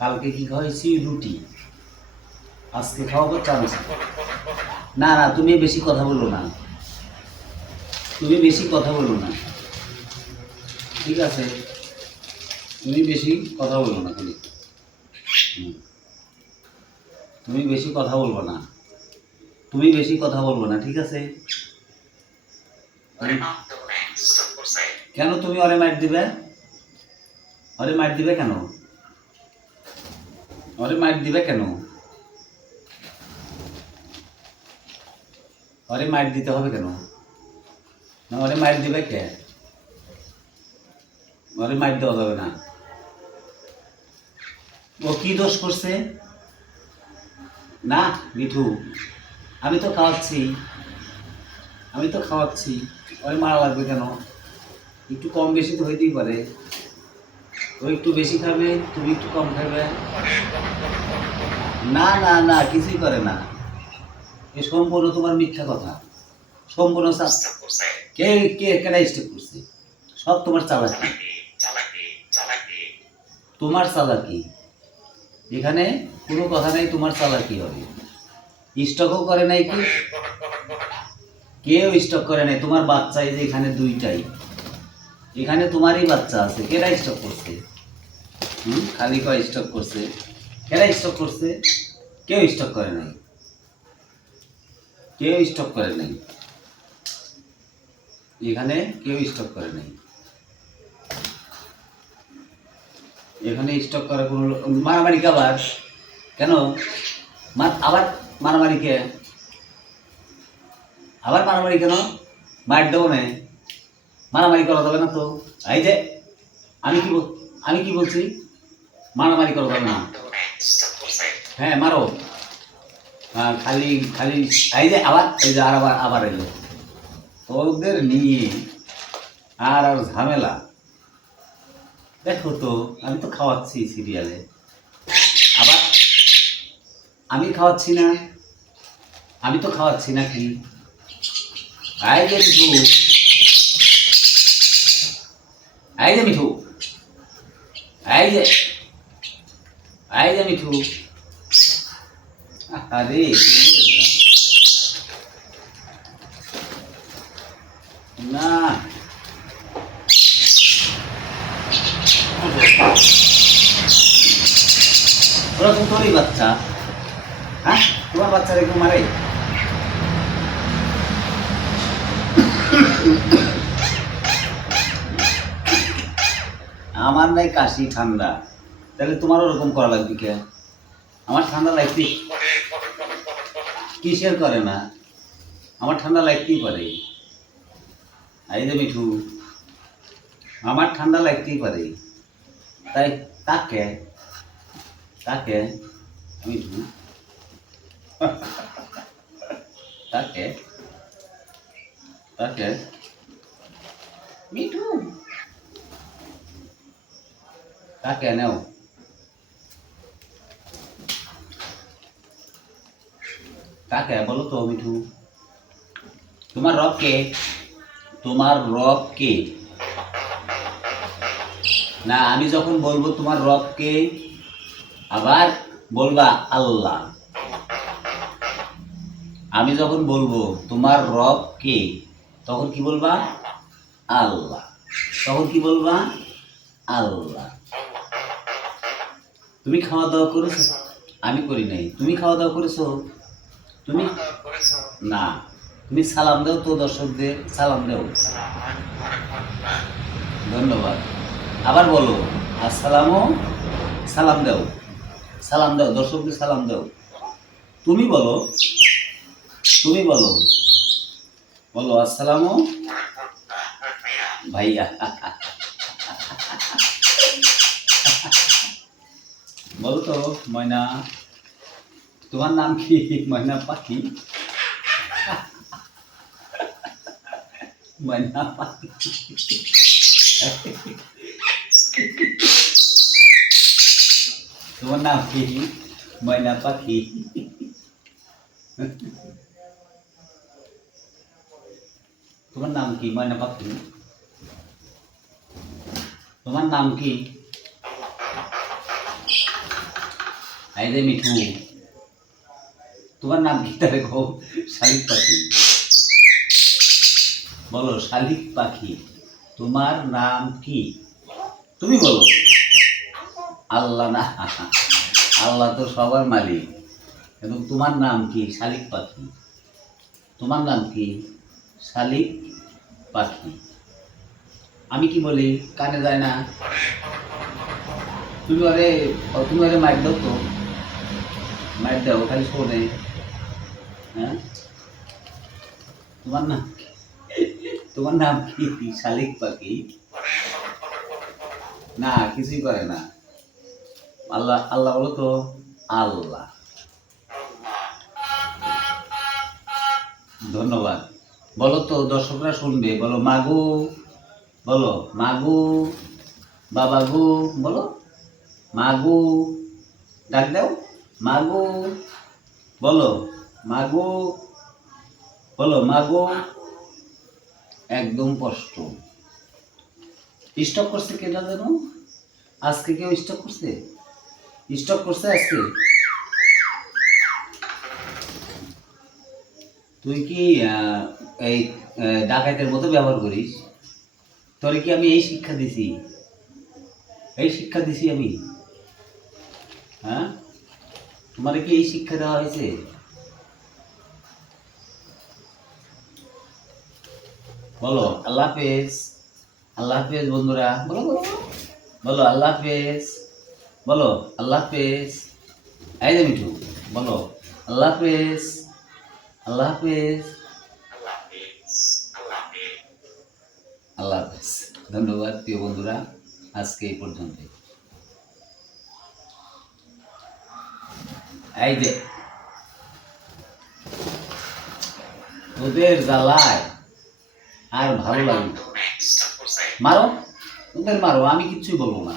কালকে কি খাওয়াইছি? রুটি। আজকে খাওয়াবো চানাচ। না না, তুমি বেশি কথা বলো না, তুমি বেশি কথা বলো না, ঠিক আছে? তুমি বেশি কথা বলো না খালি। হুম। তুমি বেশি কথা বলবো না, তুমি বেশি কথা বলবো না, ঠিক আছে? কেন তুমি অরে মাইট দিবে? অরে মাইট দিবে কেন? অরে মাইট দিবে কেন? অরে মাইট দিতে হবে কেন? না, অরে মাইট দিবে কে? অরে মাইট দেওয়া যাবে না। ও কি দোষ করছে? না মিঠু, আমি তো খাওয়াচ্ছি, আমি তো খাওয়াচ্ছি, ওই মারা লাগবে কেন? একটু কম বেশি তো হইতেই পারে। ও একটু বেশি খাবে, তুমি একটু কম খাবে। না না না, কিছুই করে না। এ সম্পূর্ণ তোমার মিথ্যা কথা, সম্পূর্ণ কে কে কেডা স্টেপ করছে? সব তোমার চালাকি, তোমার চালাকি। এখানে কোনো কথা নেই, তোমার চালাকি হবে। স্টকও করে নাই কি? কেউ স্টক করে নাই। তোমার বাচ্চা এই যে এখানে দুইটাই, এখানে তোমারই বাচ্চা আছে। কেডা স্টক করছে? খালি কয় স্টক করছে। কেডা স্টক করছে? কেউ স্টক করে নাই, কেউ স্টক করে নাই, এখানে কেউ স্টক করে নাই। এখানে স্টক করা কোনো মারামারি কাবার কেন? আবার মারামারি কে? আবার মারামারি কেন? মার দেবো না, মারামারি করা যাবে না তো। এই যে আমি কি বলছি? মারামারি করা যাবে না। হ্যাঁ মারো। খালি খালি এই যে আবার, এই যে আর আবার আবার এলো তোদের নিয়ে। আর আর ঝামেলা দেখো তো, আমি তো খাওয়াচ্ছি সিরিয়ালে। আবার আমি খাওয়াচ্ছি না, আমি তো খাওয়াচ্ছি নাকি? এই যে মিঠু, এই যে মিঠু, এই যে, এই যে মিঠু। আরে না, ওরা তো তোরই বাচ্চা। হ্যাঁ, তোমার বাচ্চারা কেউ মারে? আমার নাই কাশি ঠান্ডা, তাহলে তোমার ওরকম করা লাগবে কে? আমার ঠান্ডা লাগতে কিসের করে না? আমার ঠান্ডা লাগতেই পারে। এই যে মিঠু, আমার ঠান্ডা লাগতেই পারে, তাই তাকে তাকে মিঠু, তাকে তাকে মিঠু, তাকে নেও। কাকে বলো তো মিঠু? তোমার রব কে? তোমার রব কে? না, আমি যখন বলবো তোমার রব কে, আবার বলবা আল্লাহ। আমি যখন বলবো তোমার রব কে, তখন কি বলবা? আল্লাহ। তখন কি বলবা? আল্লাহ। তুমি খাওয়া দাওয়া করেছো? আমি করি নাই। তুমি খাওয়া দাওয়া করেছো? তুমি না, তুমি সালাম দাও তো, দর্শকদের সালাম দাও। ধন্যবাদ। আবার বলো আসসালামু, সালাম দাও, সালাম দাও, দর্শকদের সালাম দাও। তুমি বলো, তুমি বলো, বলো আসসালামু ভাইয়া। বলো তো ময়না, তোমার নাম কি? ময়না পাখি, ময়না পাখি। তোমার নাম কি? ময়না পাখি। তোমার নাম কি? ময়না পাখি। তোমার নাম কি? এই যে মিঠু, তোমার নাম কি তাহলে গো? শালিক পাখি, বলো শালিক পাখি, তোমার নাম কি? তুমি বলো। আল্লাহ না, আল্লাহ তো সবার মালিক, এবং তোমার নাম কি? শালিক পাখি। তোমার নাম কি? শালিক পাখি। আমি কি বলি? কানে যায় না? তুমি ওরে মাইক দাও তো, মাইক দাও, খালি শোনে। হ্যাঁ, তোমার নাম কি? তোমার নাম কি? শালিক পাখি না, কিছুই করে না। আল্লাহ আল্লাহ বলো তো। আল্লাহ। ধন্যবাদ। বলো তো, দর্শকরা শুনবে। বলো মাগু, বলো মাগু, বাবা গু, বলো মাগু, ডাক দাও মাগু, বলো মাগু, বলো মাগু। একদম স্পষ্ট। স্টক করছে কেটা জানো? আজকে কেউ স্টক করছে? স্টক করছে আজকে? তুই কি এই ডাকাতের মতো ব্যবহার করিস? তোরে কি আমি এই শিক্ষা দিছি? এই শিক্ষা দিছি আমি? হ্যাঁ, তোমার কি এই শিক্ষা দেওয়া হয়েছে? বলো আল্লাহ হাফেজ। আল্লাহ হাফেজ বন্ধুরা, বলো বলো বলো আল্লাহ হাফেজ, বলো আল্লাহ হাফেজ। এই যে মিঠু, বলো আল্লাহ হাফেজ, আল্লাহ হাফেজ, আল্লাহ হাফেজ। ধন্যবাদ প্রিয় বন্ধুরা, আজকে এই পর্যন্ত। এই যে তোদের জ্বালায় আর ভালো লাগে। মারো, তোদের মারো, আমি কিচ্ছুই বলবো না।